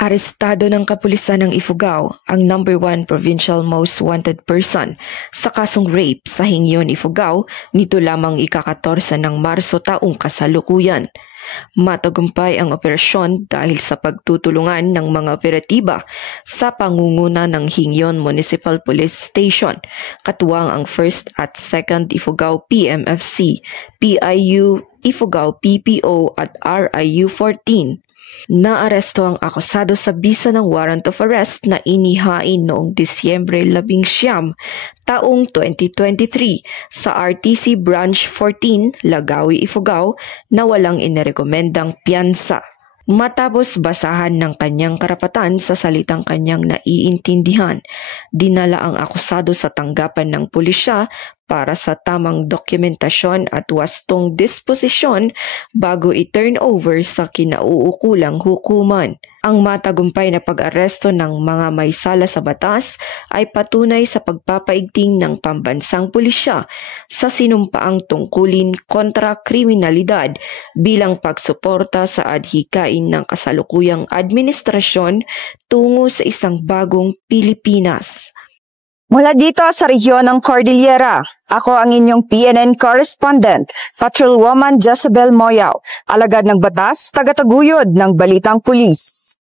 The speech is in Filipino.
Arestado ng kapulisan ng Ifugao ang #1 provincial most wanted person sa kasong rape sa Hingyon, Ifugao nito lamang ika-14 ng Marso taong kasalukuyan. Matagumpay ang operasyon dahil sa pagtutulungan ng mga operatiba sa pangunguna ng Hingyon Municipal Police Station, katuwang ang 1st at 2nd Ifugao PMFC, PIU Ifugao PPO at RIU 14. Naaresto ang akusado sa bisa ng warrant of arrest na inihain noong Disyembre 19, taong 2023 sa RTC Branch 14, Lagawi, Ifugao na walang inirekomendang piyansa. Matapos basahan ng kanyang karapatan sa salitang kanyang naiintindihan, dinala ang akusado sa tanggapan ng pulisya para sa tamang dokumentasyon at wastong disposisyon bago i-turn over sa kinauukulang hukuman. Ang matagumpay na pag-aresto ng mga may sala sa batas ay patunay sa pagpapaigting ng pambansang pulisya sa sinumpaang tungkulin kontra kriminalidad bilang pagsuporta sa adhikain ng kasalukuyang administrasyon tungo sa isang bagong Pilipinas. Mula dito sa rehiyon ng Cordillera, ako ang inyong PNN correspondent, Patrolwoman Jezebel Moyaw, alagad ng batas, tagataguyod ng Balitang Pulis.